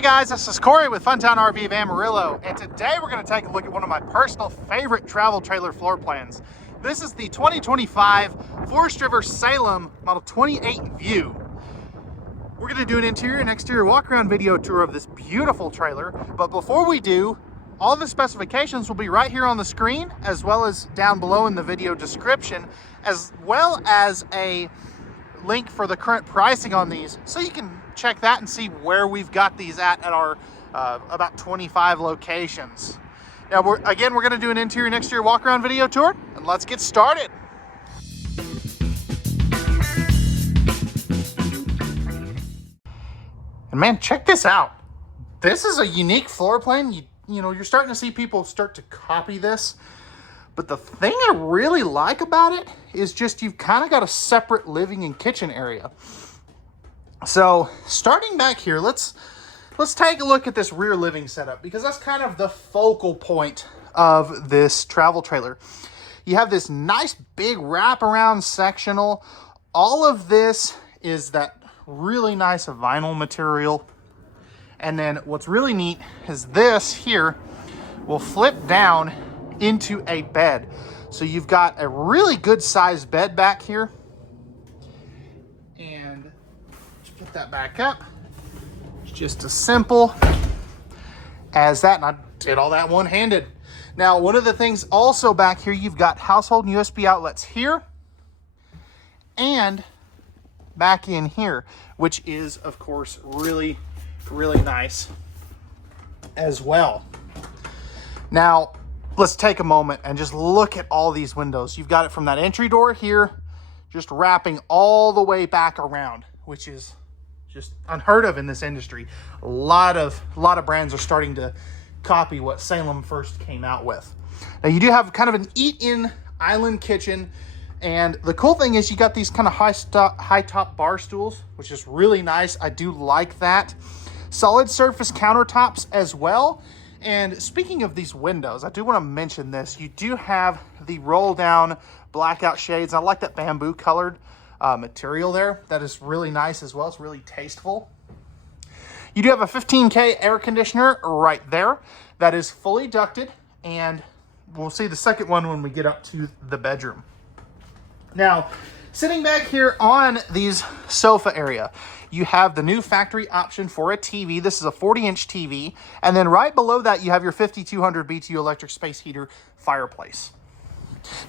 Hey guys, this is Cory with Funtown RV of Amarillo, and today we're going to take a look at one of my personal favorite travel trailer floor plans. This is the 2025 Forest River Salem Model 28VIEW. We're going to do an interior and exterior walk-around video tour of this beautiful trailer, but before we do, all the specifications will be right here on the screen, as well as down below in the video description, as well as a link for the current pricing on these, so you can check that and see where we've got these at our about 25 locations. Now we're going to do an interior and exterior walk around video tour, and let's get started. And man, check this out. This is a unique floor plan. You know, you're starting to see people start to copy this. But the thing I really like about it is just you've kind of got a separate living and kitchen area. So starting back here, let's take a look at this rear living setup, because that's kind of the focal point of this travel trailer. You have this nice big wraparound sectional. All of this is that really nice vinyl material. And then what's really neat is this here will flip down into a bed. So you've got a really good sized bed back here. And let's put that back up. It's just as simple as that. And I did all that one-handed. Now, one of the things also back here, you've got household and USB outlets here and back in here, which is, of course, really, really nice as well. Now, let's take a moment and just look at all these windows. You've got it from that entry door here, just wrapping all the way back around, which is just unheard of in this industry. A lot of brands are starting to copy what Salem first came out with. Now you do have kind of an eat-in island kitchen, and the cool thing is you got these kind of high top bar stools, which is really nice. I do like that. Solid surface countertops as well. And speaking of these windows, I do want to mention this. You do have the roll down blackout shades. I like that bamboo colored material there. That is really nice as well. It's really tasteful. You do have a 15K air conditioner right there that is fully ducted, and we'll see the second one when we get up to the bedroom. Now, sitting back here on these sofa area, you have the new factory option for a TV. This is a 40-inch TV. And then right below that, you have your 5200 BTU electric space heater fireplace.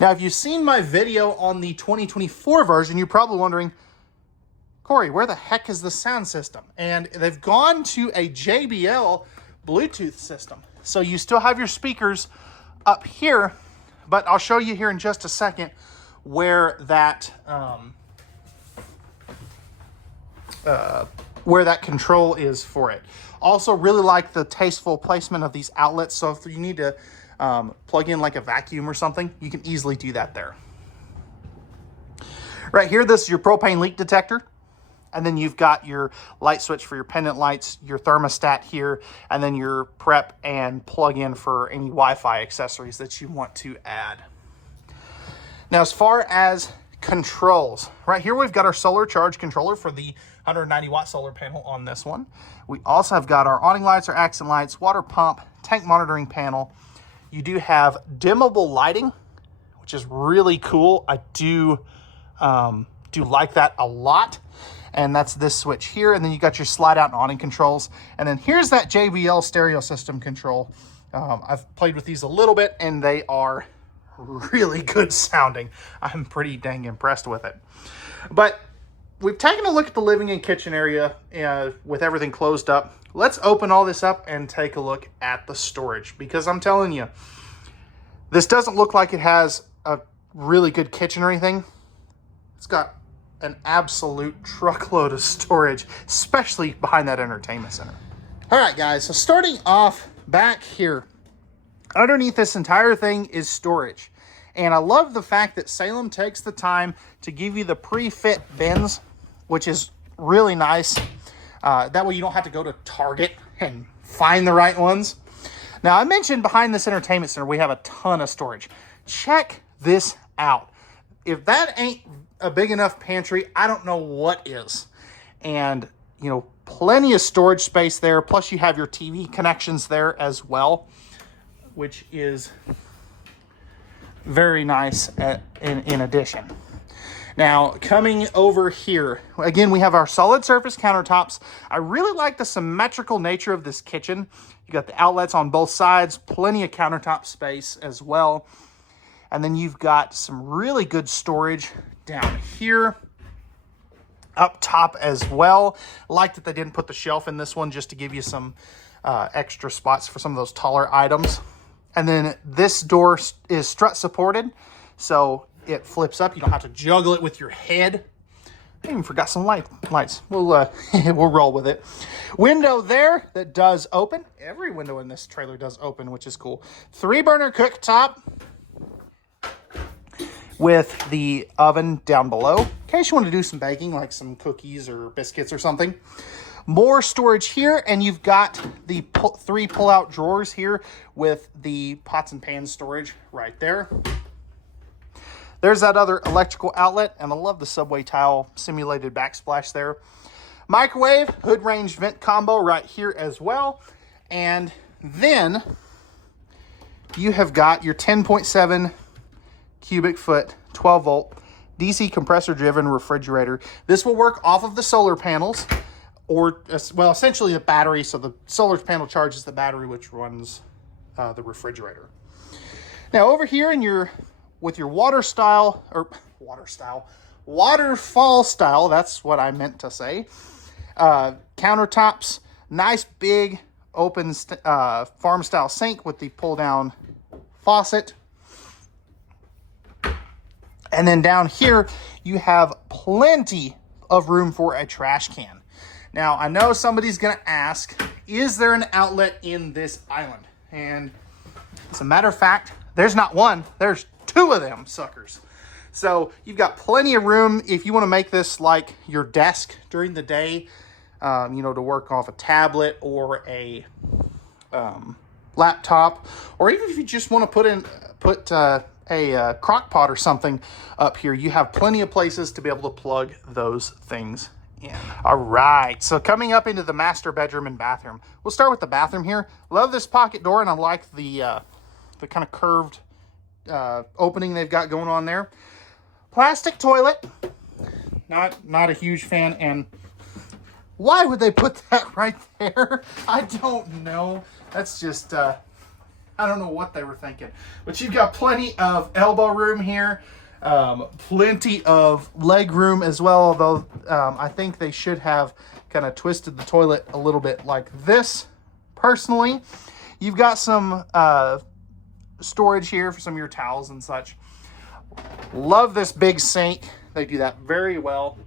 Now, if you've seen my video on the 2024 version, you're probably wondering, Cory, where the heck is the sound system? And they've gone to a JBL Bluetooth system. So you still have your speakers up here, but I'll show you here in just a second where that control is for it. Also really like the tasteful placement of these outlets. So if you need to plug in like a vacuum or something, you can easily do that there. Right here, this is your propane leak detector. And then you've got your light switch for your pendant lights, your thermostat here, and then your prep and plug in for any Wi-Fi accessories that you want to add. Now, as far as controls, right here we've got our solar charge controller for the 190 watt solar panel on this one. We also have got our awning lights, our accent lights, water pump, tank monitoring panel. You do have dimmable lighting, which is really cool. I do like that a lot. And that's this switch here. And then you got your slide out and awning controls. And then here's that JBL stereo system control. I've played with these a little bit, and they are really good sounding. I'm pretty dang impressed with it. But we've taken a look at the living and kitchen area with everything closed up. Let's open all this up and take a look at the storage, because I'm telling you, this doesn't look like it has a really good kitchen or anything. It's got an absolute truckload of storage, especially behind that entertainment center. All right, guys, so starting off back here, underneath this entire thing is storage. And I love the fact that Salem takes the time to give you the pre-fit bins, which is really nice. That way you don't have to go to Target and find the right ones. Now, I mentioned behind this entertainment center, we have a ton of storage. Check this out. If that ain't a big enough pantry, I don't know what is. And, you know, plenty of storage space there. Plus you have your TV connections there as well, which is very nice in addition. Now, coming over here, again, we have our solid surface countertops. I really like the symmetrical nature of this kitchen. You got the outlets on both sides, plenty of countertop space as well. And then you've got some really good storage down here, up top as well. I like that they didn't put the shelf in this one just to give you some extra spots for some of those taller items. And then this door is strut supported, so it flips up. You don't have to juggle it with your head. I even forgot some lights. We'll roll with it. Window there that does open. Every window in this trailer does open, which is cool. 3-burner cooktop with the oven down below in case you want to do some baking, like some cookies or biscuits or something. More storage here, and you've got the 3 pull-out drawers here with the pots and pans storage right there. There's that other electrical outlet, and I love the subway tile simulated backsplash there. Microwave, hood range vent combo right here as well. And then you have got your 10.7 cubic foot, 12 volt DC compressor driven refrigerator. This will work off of the solar panels, or, well, essentially the battery. So the solar panel charges the battery, which runs the refrigerator. Now over here in with your waterfall style, that's what I meant to say. Countertops, nice big open farm style sink with the pull down faucet. And then down here, you have plenty of room for a trash can. Now, I know somebody's going to ask, is there an outlet in this island? And as a matter of fact, there's not one, there's 2 of them suckers. So you've got plenty of room if you want to make this like your desk during the day, to work off a tablet or a laptop, or even if you just want to put a crock pot or something up here. You have plenty of places to be able to plug those things in. All right, so coming up into the master bedroom and bathroom. We'll start with the bathroom here. Love this pocket door, and I like the kind of curved opening they've got going on there. Plastic toilet, not a huge fan, and why would they put that right there? I don't know. That's just I don't know what they were thinking. But you've got plenty of elbow room here, plenty of leg room as well, although I think they should have kind of twisted the toilet a little bit like this, personally. You've got some storage here for some of your towels and such. Love this big sink. They do that very well.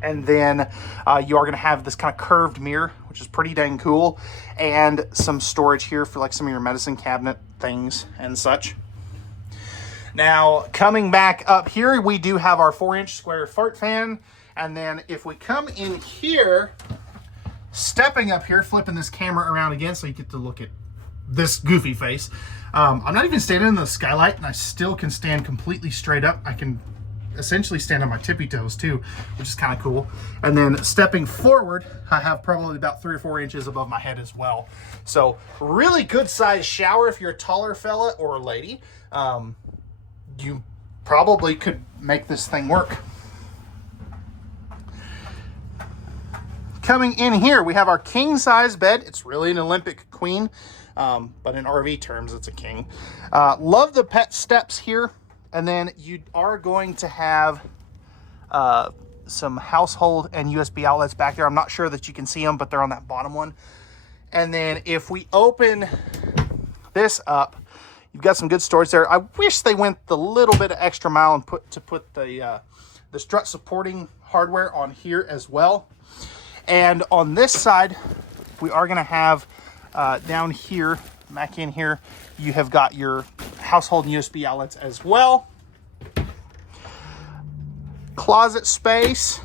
And then you are going to have this kind of curved mirror, which is pretty dang cool. And some storage here for like some of your medicine cabinet things and such. Now, coming back up here, we do have our 4-inch square foot fan. And then if we come in here, stepping up here, flipping this camera around again so you get to look at this goofy face. I'm not even standing in the skylight, and I still can stand completely straight up. I can essentially stand on my tippy toes too, which is kind of cool. And then stepping forward, I have probably about 3 or 4 inches above my head as well. So really good size shower if you're a taller fella or a lady. You probably could make this thing work. Coming in here, we have our king size bed. It's really an Olympic queen, but in RV terms, it's a king. Love the pet steps here. And then you are going to have some household and USB outlets back there. I'm not sure that you can see them, but they're on that bottom one. And then if we open this up, you've got some good storage there. I wish they went the little bit of extra mile and put the strut supporting hardware on here as well. And on this side, we are going to have down here, back in here, you have got your household and USB outlets as well. Closet space.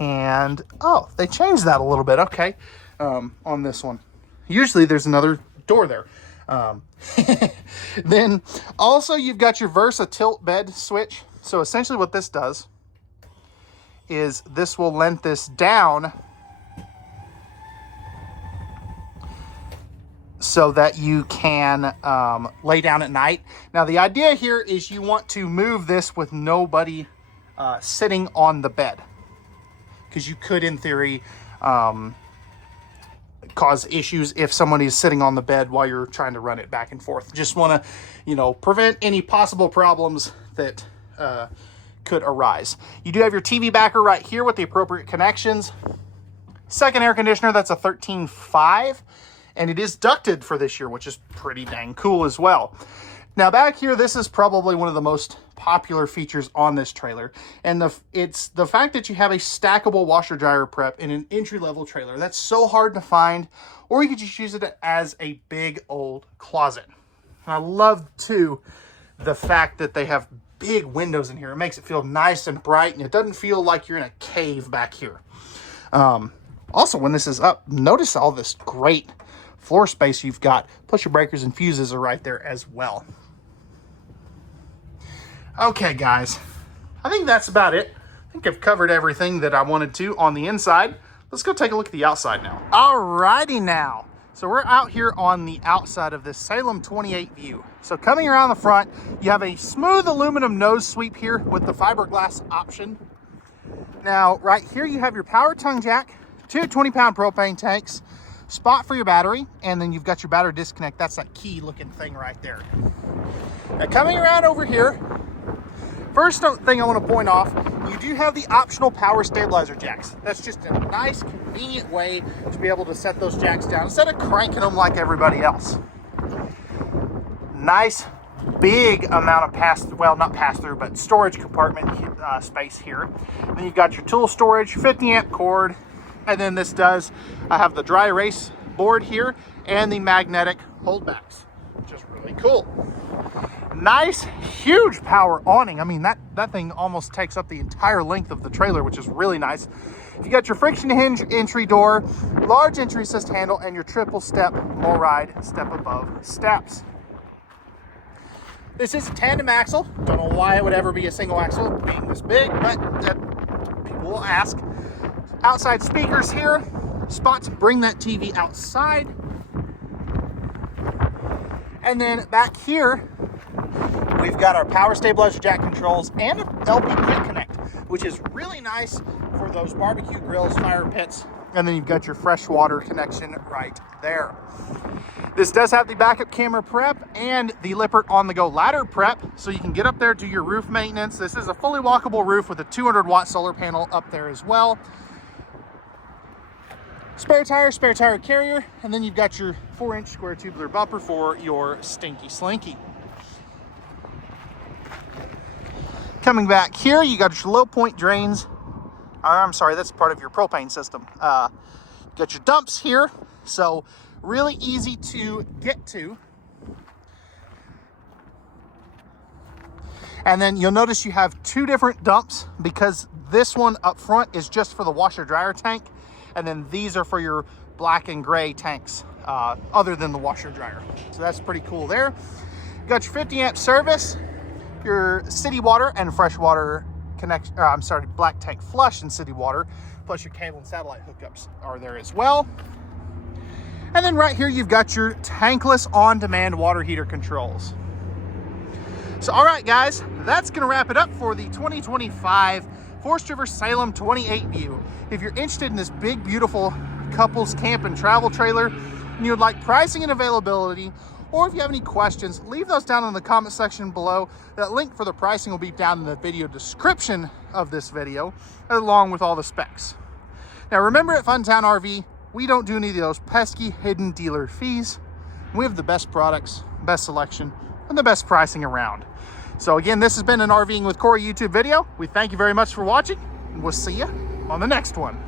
And, oh, they changed that a little bit. Okay. On this one. Usually there's another door there. Then also you've got your Versa tilt bed switch. So essentially what this does is this will length this down so that you can lay down at night. Now the idea here is you want to move this with nobody sitting on the bed, because you could, in theory, cause issues if somebody is sitting on the bed while you're trying to run it back and forth. Just want to, you know, prevent any possible problems that could arise. You do have your TV backer right here with the appropriate connections. Second air conditioner, that's a 13.5, and it is ducted for this year, which is pretty dang cool as well. Now back here, this is probably one of the most popular features on this trailer, and it's the fact that you have a stackable washer dryer prep in an entry-level trailer. That's so hard to find, or you could just use it as a big old closet. And I love too the fact that they have big windows in here. It makes it feel nice and bright, and it doesn't feel like you're in a cave back here. Also, when this is up, notice all this great floor space you've got. Pusher breakers and fuses are right there as well. Okay, guys, I think that's about it. I think I've covered everything that I wanted to on the inside. Let's go take a look at the outside now. Alrighty now. So we're out here on the outside of this Salem 28VIEW. So coming around the front, you have a smooth aluminum nose sweep here with the fiberglass option. Now, right here, you have your power tongue jack, two 20-pound propane tanks, spot for your battery, and then you've got your battery disconnect. That's that key looking thing right there. Now coming around over here, first thing I want to point off, you do have the optional power stabilizer jacks. That's just a nice, convenient way to be able to set those jacks down instead of cranking them like everybody else. Nice, big amount of not pass-through, but storage compartment space here. Then you've got your tool storage, 50-amp cord, and then this does have the dry erase board here and the magnetic holdbacks, which is really cool. Nice, huge power awning. I mean, that thing almost takes up the entire length of the trailer, which is really nice. You got your friction hinge entry door, large entry assist handle, and your triple step low-ride step above steps. This is a tandem axle. Don't know why it would ever be a single axle being this big, but people will ask. Outside speakers here, spot to bring that TV outside. And then back here, we've got our power stabilizer jack controls and an LP quick connect, which is really nice for those barbecue grills, fire pits. And then you've got your fresh water connection right there. This does have the backup camera prep and the Lippert on-the-go ladder prep, so you can get up there, do your roof maintenance. This is a fully walkable roof with a 200-watt solar panel up there as well. Spare tire carrier, and then you've got your 4-inch square tubular bumper for your stinky slinky. Coming back here, you got your low point drains. I'm sorry, that's part of your propane system. You got your dumps here, so really easy to get to. And then you'll notice you have two different dumps, because this one up front is just for the washer dryer tank, and then these are for your black and gray tanks, other than the washer dryer. So that's pretty cool there. You got your 50-amp service, your city water and fresh water connection, black tank flush and city water, plus your cable and satellite hookups are there as well. And then right here, you've got your tankless on-demand water heater controls. So, all right, guys, that's going to wrap it up for the 2025 Forest River Salem 28VIEW. If you're interested in this big, beautiful couples camp and travel trailer, and you would like pricing and availability, or if you have any questions, leave those down in the comment section below. That link for the pricing will be down in the video description of this video, along with all the specs. Now, remember, at Funtown RV, we don't do any of those pesky hidden dealer fees. We have the best products, best selection, and the best pricing around. So again, this has been an RVing with Cory YouTube video. We thank you very much for watching, and we'll see you on the next one.